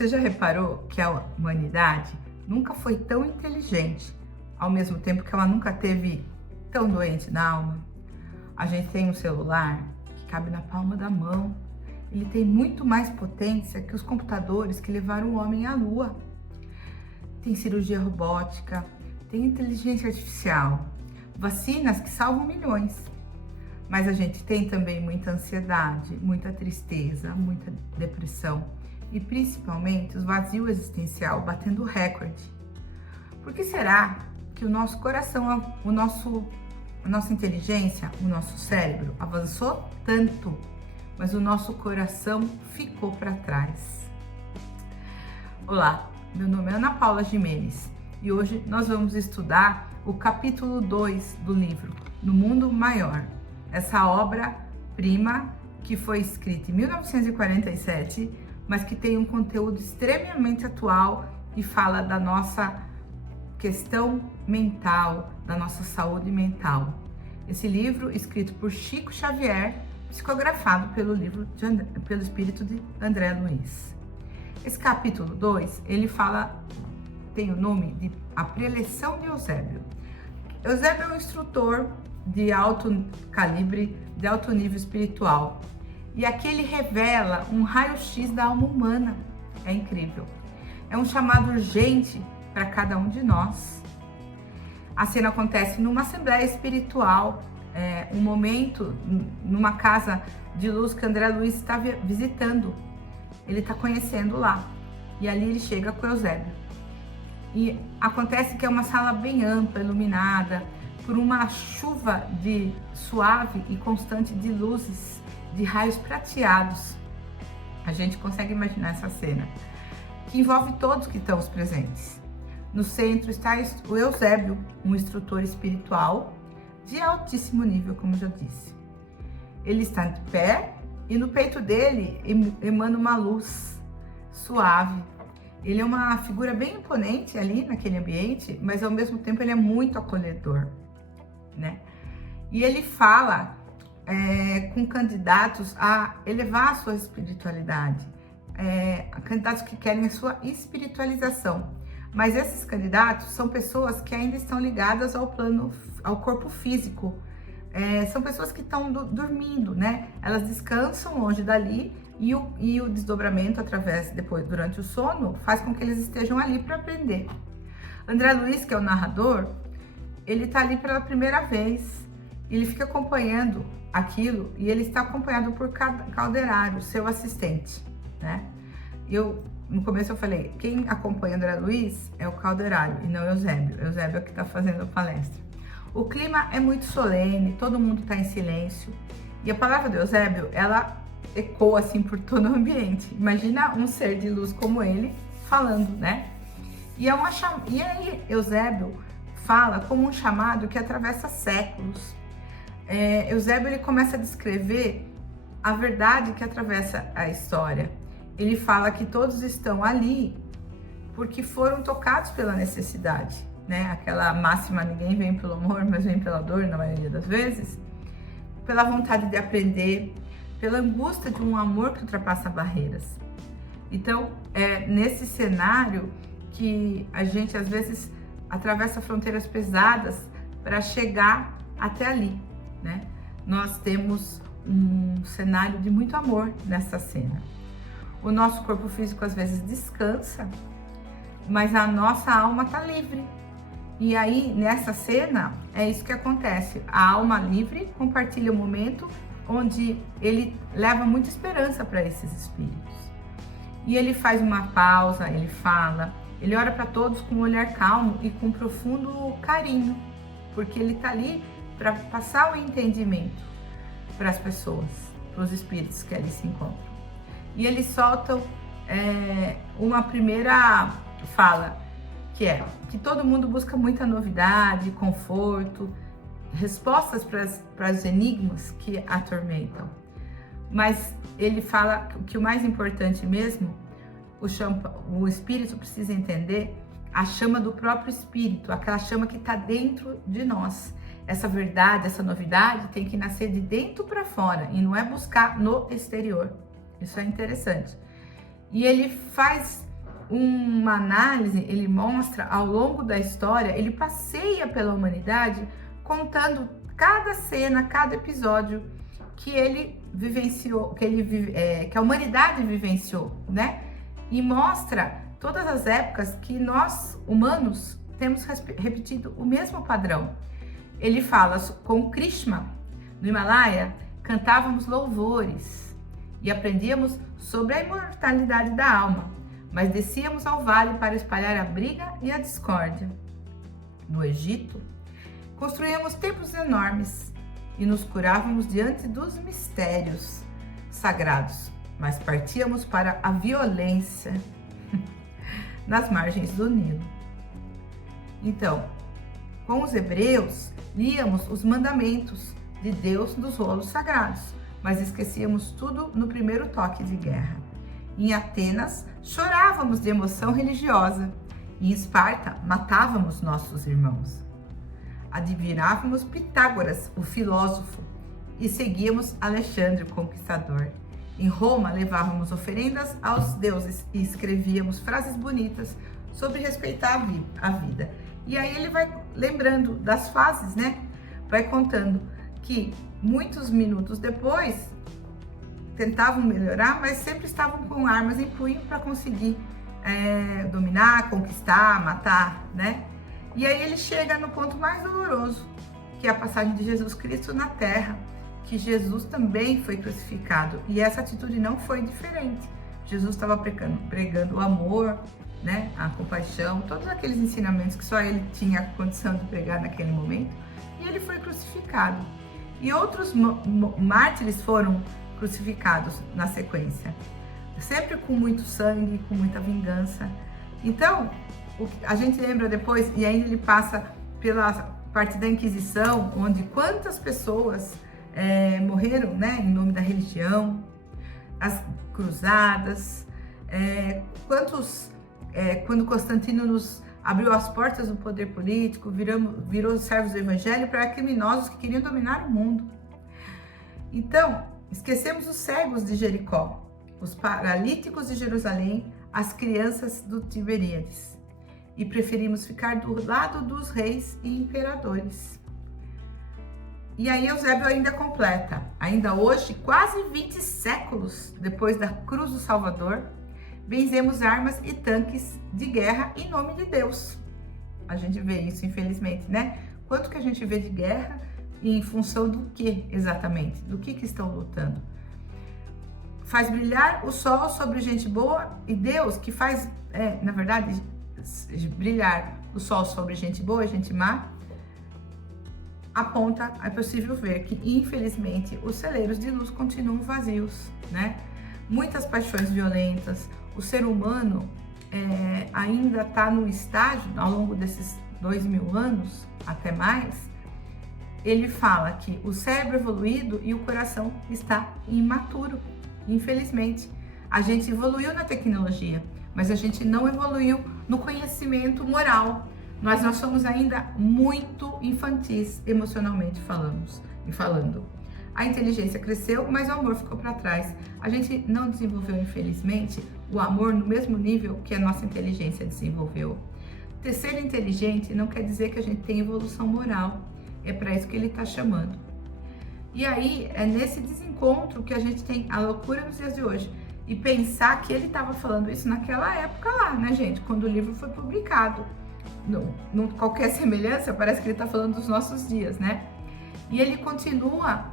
Você já reparou que a humanidade nunca foi tão inteligente, ao mesmo tempo que ela nunca teve tão doente na alma? A gente tem um celular que cabe na palma da mão. Ele tem muito mais potência que os computadores que levaram o homem à lua. Tem cirurgia robótica, tem inteligência artificial, vacinas que salvam milhões. Mas a gente tem também muita ansiedade, muita tristeza, muita depressão e principalmente o vazio existencial batendo recorde. Por que será que o nosso coração, a nossa inteligência, o nosso cérebro avançou tanto, mas o nosso coração ficou para trás? Olá, meu nome é Ana Paula Gimenez e hoje nós vamos estudar o capítulo 2 do livro No Mundo Maior, essa obra-prima que foi escrita em 1947, mas que tem um conteúdo extremamente atual e fala da nossa questão mental, da nossa saúde mental. Esse livro, escrito por Chico Xavier, psicografado pelo espírito de André Luiz. Esse capítulo 2, ele tem o nome de A Preleção de Eusébio. Eusébio é um instrutor de alto calibre, de alto nível espiritual. E aqui ele revela um raio-x da alma humana. É incrível. É um chamado urgente para cada um de nós. A cena acontece numa assembleia espiritual, um momento numa casa de luz que André Luiz está visitando. Ele está conhecendo lá. E ali ele chega com Eusébio. E acontece que é uma sala bem ampla, iluminada, por uma chuva suave e constante de luzes, de raios prateados. A gente consegue imaginar essa cena, que envolve todos que estão presentes. No centro está o Eusébio, um instrutor espiritual de altíssimo nível, como já disse. Ele está de pé e no peito dele emana uma luz suave. Ele é uma figura bem imponente ali naquele ambiente, mas ao mesmo tempo ele é muito acolhedor, né? E ele fala com candidatos a elevar a sua espiritualidade, candidatos que querem a sua espiritualização. Mas esses candidatos são pessoas que ainda estão ligadas ao corpo físico. São pessoas que estão dormindo, né? Elas descansam longe dali e o desdobramento durante o sono, faz com que eles estejam ali para aprender. André Luiz, que é o narrador, ele está ali pela primeira vez. Ele fica acompanhando aquilo e ele está acompanhado por Calderaro, seu assistente, né? No começo eu falei, quem acompanha André Luiz é o Calderaro e não Eusébio. Eusébio é que está fazendo a palestra. O clima é muito solene, todo mundo está em silêncio. E a palavra de Eusébio, ela ecoa assim por todo o ambiente. Imagina um ser de luz como ele falando, né? E aí Eusébio fala como um chamado que atravessa séculos. Eusébio, ele começa a descrever a verdade que atravessa a história. Ele fala que todos estão ali porque foram tocados pela necessidade, né? Aquela máxima, ninguém vem pelo amor, mas vem pela dor, na maioria das vezes. Pela vontade de aprender, pela angústia de um amor que ultrapassa barreiras. Então, é nesse cenário que a gente, às vezes, atravessa fronteiras pesadas para chegar até ali, né? Nós temos um cenário de muito amor nessa cena. O nosso corpo físico às vezes descansa, mas a nossa alma está livre. E aí, nessa cena, é isso que acontece. A alma livre compartilha o momento onde ele leva muita esperança para esses espíritos. E ele faz uma pausa, ele fala, ele ora para todos com um olhar calmo e com profundo carinho, porque ele está ali para passar o entendimento para as pessoas, para os espíritos que ali se encontram. E eles soltam uma primeira fala, que é que todo mundo busca muita novidade, conforto, respostas para os enigmas que atormentam. Mas ele fala que o mais importante mesmo, o espírito precisa entender a chama do próprio espírito, aquela chama que está dentro de nós. Essa verdade, essa novidade tem que nascer de dentro para fora e não é buscar no exterior. Isso é interessante. E ele faz uma análise, ele mostra ao longo da história, ele passeia pela humanidade contando cada cena, cada episódio que ele vivenciou, que a humanidade vivenciou, né? E mostra todas as épocas que nós, humanos, temos repetido o mesmo padrão. Ele fala com Krishna, no Himalaia, cantávamos louvores e aprendíamos sobre a imortalidade da alma, mas descíamos ao vale para espalhar a briga e a discórdia. No Egito, construíamos templos enormes e nos curávamos diante dos mistérios sagrados, mas partíamos para a violência nas margens do Nilo. Então, com os hebreus, líamos os mandamentos de Deus dos rolos sagrados, mas esquecíamos tudo no primeiro toque de guerra. Em Atenas, chorávamos de emoção religiosa. Em Esparta, matávamos nossos irmãos. Adivinhávamos Pitágoras, o filósofo, e seguíamos Alexandre, o conquistador. Em Roma, levávamos oferendas aos deuses e escrevíamos frases bonitas sobre respeitar a vida. E aí ele vai lembrando das fases, né? Vai contando que muitos minutos depois tentavam melhorar, mas sempre estavam com armas em punho para conseguir dominar, conquistar, matar, né? E aí ele chega no ponto mais doloroso, que é a passagem de Jesus Cristo na terra, que Jesus também foi crucificado, e essa atitude não foi diferente. Jesus estava pregando o amor, né, a compaixão, todos aqueles ensinamentos que só ele tinha condição de pregar naquele momento, e ele foi crucificado. E outros mártires foram crucificados na sequência, sempre com muito sangue, com muita vingança. Então, a gente lembra depois, e ainda ele passa pela parte da Inquisição, onde quantas pessoas morreram, né, em nome da religião, as cruzadas, quando Constantino nos abriu as portas do poder político, virou servos do evangelho para criminosos que queriam dominar o mundo. Então, esquecemos os cegos de Jericó, os paralíticos de Jerusalém, as crianças do Tiberíades, e preferimos ficar do lado dos reis e imperadores. E aí Eusébio ainda completa, ainda hoje, quase 20 séculos depois da cruz do Salvador, benzemos armas e tanques de guerra em nome de Deus. A gente vê isso, infelizmente, né? Quanto que a gente vê de guerra e em função do que exatamente? Do que estão lutando? Faz brilhar o sol sobre gente boa, e Deus que faz, na verdade, brilhar o sol sobre gente boa e gente má, aponta, é possível ver que, infelizmente, os celeiros de luz continuam vazios, né? Muitas paixões violentas, o ser humano ainda está no estágio, ao longo desses 2000 anos, até mais, ele fala que o cérebro evoluído e o coração está imaturo, infelizmente. A gente evoluiu na tecnologia, mas a gente não evoluiu no conhecimento moral. Nós somos ainda muito infantis, emocionalmente falando. A inteligência cresceu, mas o amor ficou para trás. A gente não desenvolveu, infelizmente, o amor no mesmo nível que a nossa inteligência desenvolveu. Ser inteligente não quer dizer que a gente tem evolução moral. É para isso que ele está chamando. E aí, é nesse desencontro que a gente tem a loucura nos dias de hoje. E pensar que ele estava falando isso naquela época lá, né, gente? Quando o livro foi publicado. Não qualquer semelhança, parece que ele está falando dos nossos dias, né? E ele continua,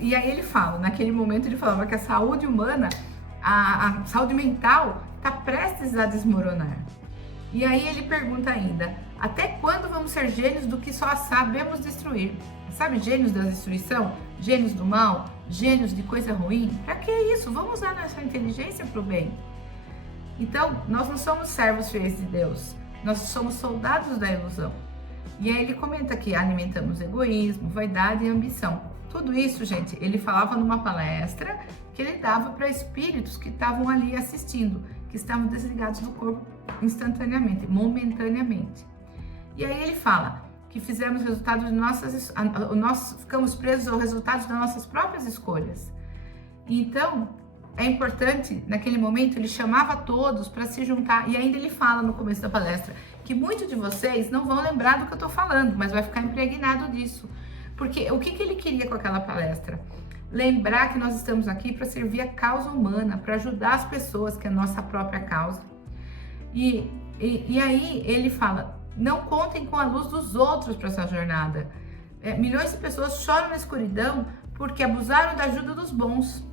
e aí ele fala, naquele momento ele falava que a saúde humana, a saúde mental está prestes a desmoronar. E aí ele pergunta ainda, até quando vamos ser gênios do que só sabemos destruir? Sabe, gênios da destruição, gênios do mal, gênios de coisa ruim? Para que isso? Vamos usar nossa inteligência para o bem. Então, nós não somos servos fiéis de Deus, nós somos soldados da ilusão. E aí ele comenta que alimentamos egoísmo, vaidade e ambição. Tudo isso, gente, ele falava numa palestra que ele dava para espíritos que estavam ali assistindo, que estavam desligados do corpo instantaneamente, momentaneamente. E aí ele fala que fizemos resultado de nós ficamos presos aos resultados das nossas próprias escolhas. Então, é importante, naquele momento, ele chamava todos para se juntar, e ainda ele fala no começo da palestra, que muitos de vocês não vão lembrar do que eu tô falando, mas vai ficar impregnado disso. Porque o que ele queria com aquela palestra? Lembrar que nós estamos aqui para servir a causa humana, para ajudar as pessoas, que é a nossa própria causa. E aí ele fala, não contem com a luz dos outros para essa jornada. Milhões de pessoas choram na escuridão porque abusaram da ajuda dos bons.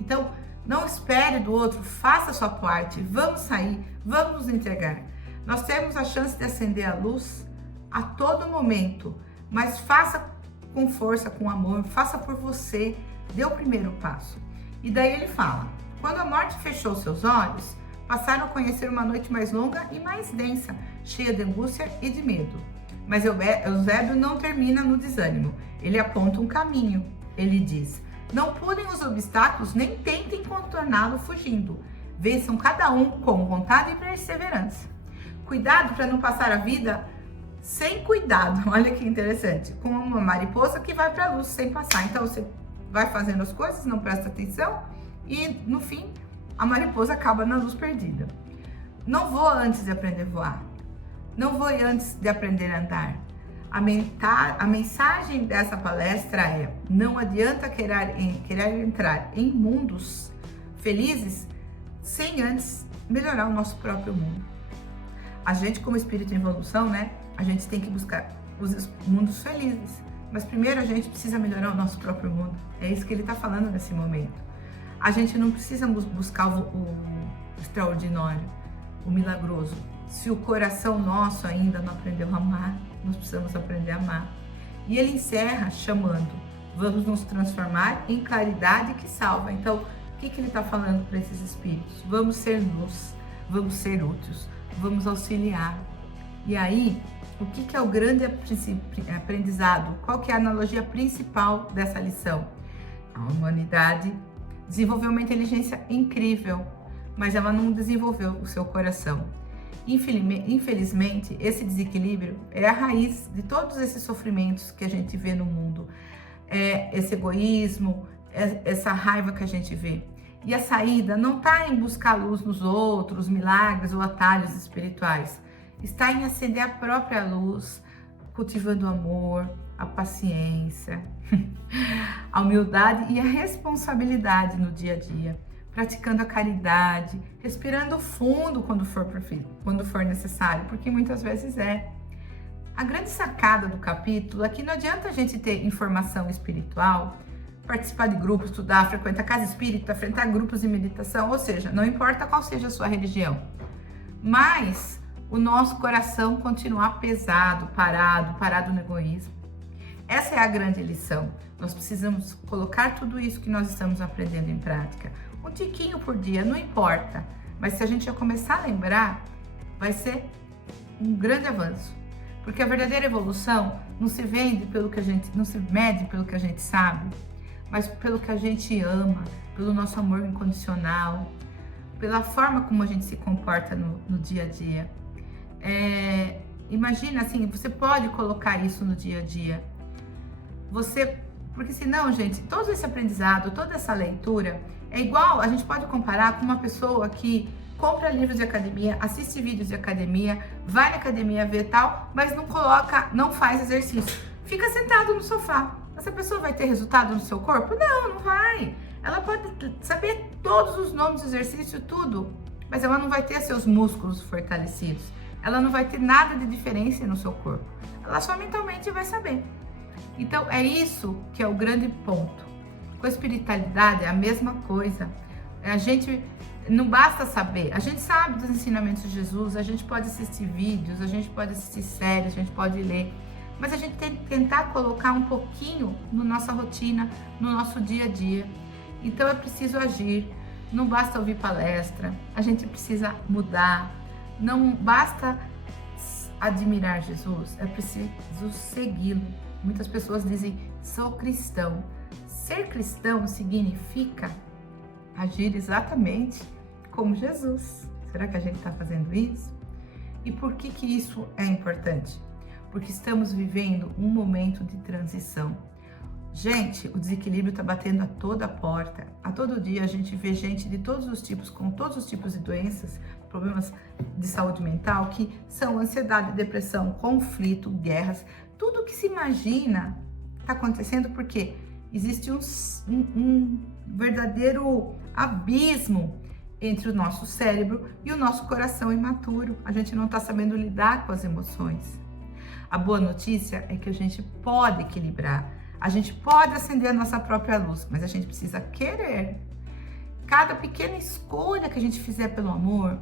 Então, não espere do outro, faça a sua parte, vamos sair, vamos nos entregar. Nós temos a chance de acender a luz a todo momento, mas faça com força, com amor, faça por você, dê o primeiro passo. E daí ele fala, quando a morte fechou seus olhos, passaram a conhecer uma noite mais longa e mais densa, cheia de angústia e de medo. Mas Eusébio não termina no desânimo, ele aponta um caminho, ele diz, não pulem os obstáculos, nem tentem contorná-lo fugindo, vençam cada um com vontade e perseverança. Cuidado para não passar a vida sem cuidado, olha que interessante, como uma mariposa que vai para a luz sem passar. Então você vai fazendo as coisas, não presta atenção e no fim a mariposa acaba na luz perdida. Não voa antes de aprender a voar, não voe antes de aprender a andar. A mensagem dessa palestra é, não adianta querer entrar em mundos felizes sem antes melhorar o nosso próprio mundo. A gente, como espírito em evolução, né? A gente tem que buscar os mundos felizes. Mas primeiro a gente precisa melhorar o nosso próprio mundo. É isso que ele está falando nesse momento. A gente não precisa buscar o extraordinário, o milagroso. Se o coração nosso ainda não aprendeu a amar, nós precisamos aprender a amar. E ele encerra chamando, vamos nos transformar em claridade que salva. Então, o que ele está falando para esses espíritos? Vamos ser luz, vamos ser úteis, vamos auxiliar. E aí, o que é o grande aprendizado? Qual que é a analogia principal dessa lição? A humanidade desenvolveu uma inteligência incrível, mas ela não desenvolveu o seu coração. Infelizmente, esse desequilíbrio é a raiz de todos esses sofrimentos que a gente vê no mundo. Esse egoísmo, essa raiva que a gente vê. E a saída não está em buscar luz nos outros, milagres ou atalhos espirituais. Está em acender a própria luz, cultivando o amor, a paciência, a humildade e a responsabilidade no dia a dia, praticando a caridade, respirando fundo quando for necessário, porque muitas vezes é. A grande sacada do capítulo é que não adianta a gente ter informação espiritual, participar de grupos, estudar, frequentar casa espírita, frequentar grupos de meditação, ou seja, não importa qual seja a sua religião, mas o nosso coração continuar pesado, parado no egoísmo. Essa é a grande lição. Nós precisamos colocar tudo isso que nós estamos aprendendo em prática. Um tiquinho por dia, não importa. Mas se a gente já começar a lembrar, vai ser um grande avanço. Porque a verdadeira evolução não se mede pelo que a gente sabe, mas pelo que a gente ama, pelo nosso amor incondicional, pela forma como a gente se comporta no dia a dia. Imagina assim, você pode colocar isso no dia a dia. Porque senão, gente, todo esse aprendizado, toda essa leitura é igual, a gente pode comparar com uma pessoa que compra livros de academia, assiste vídeos de academia, vai na academia ver tal, mas não faz exercício. Fica sentado no sofá. Essa pessoa vai ter resultado no seu corpo? Não vai. Ela pode saber todos os nomes do exercício, tudo, mas ela não vai ter seus músculos fortalecidos. Ela não vai ter nada de diferença no seu corpo. Ela só mentalmente vai saber. Então, é isso que é o grande ponto. Com a espiritualidade é a mesma coisa. A gente não basta saber. A gente sabe dos ensinamentos de Jesus, a gente pode assistir vídeos, a gente pode assistir séries, a gente pode ler. Mas a gente tem que tentar colocar um pouquinho na nossa rotina, no nosso dia a dia. Então, é preciso agir. Não basta ouvir palestra. A gente precisa mudar. Não basta admirar Jesus, é preciso segui-lo. Muitas pessoas dizem, sou cristão. Ser cristão significa agir exatamente como Jesus. Será que a gente está fazendo isso? E por que isso é importante? Porque estamos vivendo um momento de transição. Gente, o desequilíbrio está batendo a toda porta. A todo dia a gente vê gente de todos os tipos, com todos os tipos de doenças, problemas de saúde mental, que são ansiedade, depressão, conflito, guerras, tudo que se imagina está acontecendo porque existe um verdadeiro abismo entre o nosso cérebro e o nosso coração imaturo. A gente não está sabendo lidar com as emoções. A boa notícia é que a gente pode equilibrar. A gente pode acender a nossa própria luz, mas a gente precisa querer. Cada pequena escolha que a gente fizer pelo amor,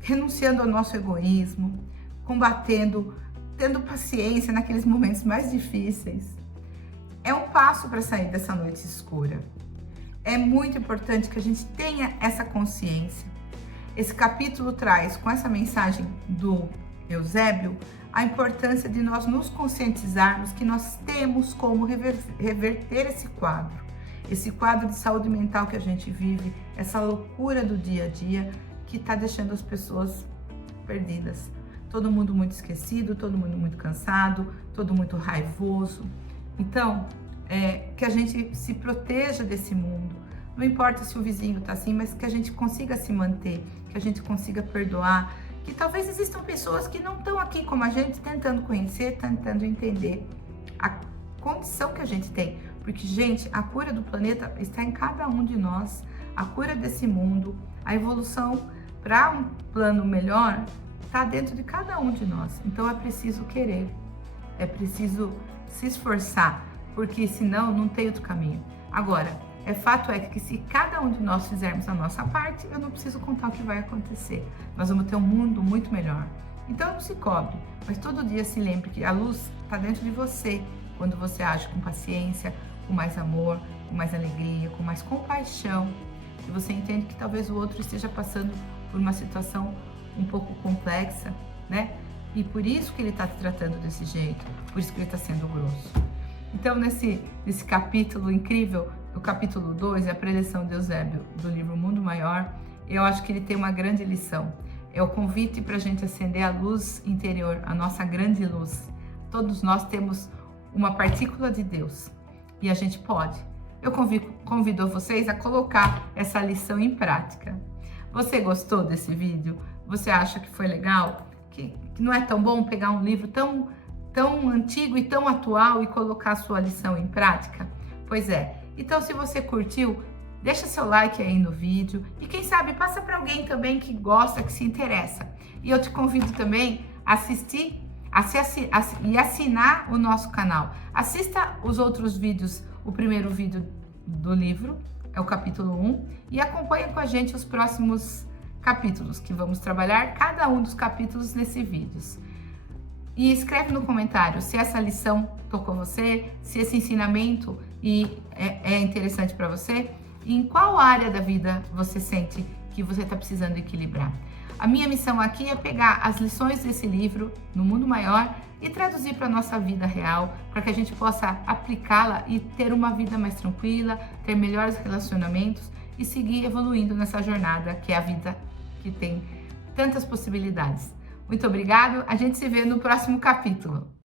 renunciando ao nosso egoísmo, combatendo, tendo paciência naqueles momentos mais difíceis, é um passo para sair dessa noite escura. É muito importante que a gente tenha essa consciência. Esse capítulo traz, com essa mensagem do Eusébio, a importância de nós nos conscientizarmos que nós temos como reverter esse quadro de saúde mental que a gente vive, essa loucura do dia a dia que está deixando as pessoas perdidas. Todo mundo muito esquecido, todo mundo muito cansado, todo muito raivoso. Então, que a gente se proteja desse mundo. Não importa se o vizinho está assim, mas que a gente consiga se manter, que a gente consiga perdoar, que talvez existam pessoas que não estão aqui como a gente, tentando conhecer, tentando entender a condição que a gente tem. Porque, gente, a cura do planeta está em cada um de nós, a cura desse mundo, a evolução para um plano melhor está dentro de cada um de nós. Então é preciso querer, é preciso se esforçar, porque senão não tem outro caminho. Agora, fato é que se cada um de nós fizermos a nossa parte, eu não preciso contar o que vai acontecer. Nós vamos ter um mundo muito melhor. Então não se cobre, mas todo dia se lembre que a luz está dentro de você, quando você age com paciência, com mais amor, com mais alegria, com mais compaixão. E você entende que talvez o outro esteja passando por uma situação um pouco complexa, né? E por isso que ele está te tratando desse jeito, por isso que ele está sendo grosso. Então, nesse capítulo incrível, o capítulo 2, a preleção de Eusébio do livro Mundo Maior, eu acho que ele tem uma grande lição. É o convite para a gente acender a luz interior, a nossa grande luz. Todos nós temos uma partícula de Deus e a gente pode. Eu convido vocês a colocar essa lição em prática. Você gostou desse vídeo? Você acha que foi legal? Que não é tão bom pegar um livro tão antigo e tão atual e colocar a sua lição em prática? Pois é. Então, se você curtiu, deixa seu like aí no vídeo e quem sabe passa para alguém também que gosta, que se interessa. E eu te convido também a assistir e assinar o nosso canal. Assista os outros vídeos, o primeiro vídeo do livro, é o capítulo 1, e acompanhe com a gente os próximos capítulos, que vamos trabalhar cada um dos capítulos nesse vídeo. E escreve no comentário se essa lição tocou você, se esse ensinamento é interessante para você, e em qual área da vida você sente que você está precisando equilibrar. A minha missão aqui é pegar as lições desse livro no mundo maior e traduzir para a nossa vida real, para que a gente possa aplicá-la e ter uma vida mais tranquila, ter melhores relacionamentos e seguir evoluindo nessa jornada que é a vida que tem tantas possibilidades. Muito obrigado, a gente se vê no próximo capítulo.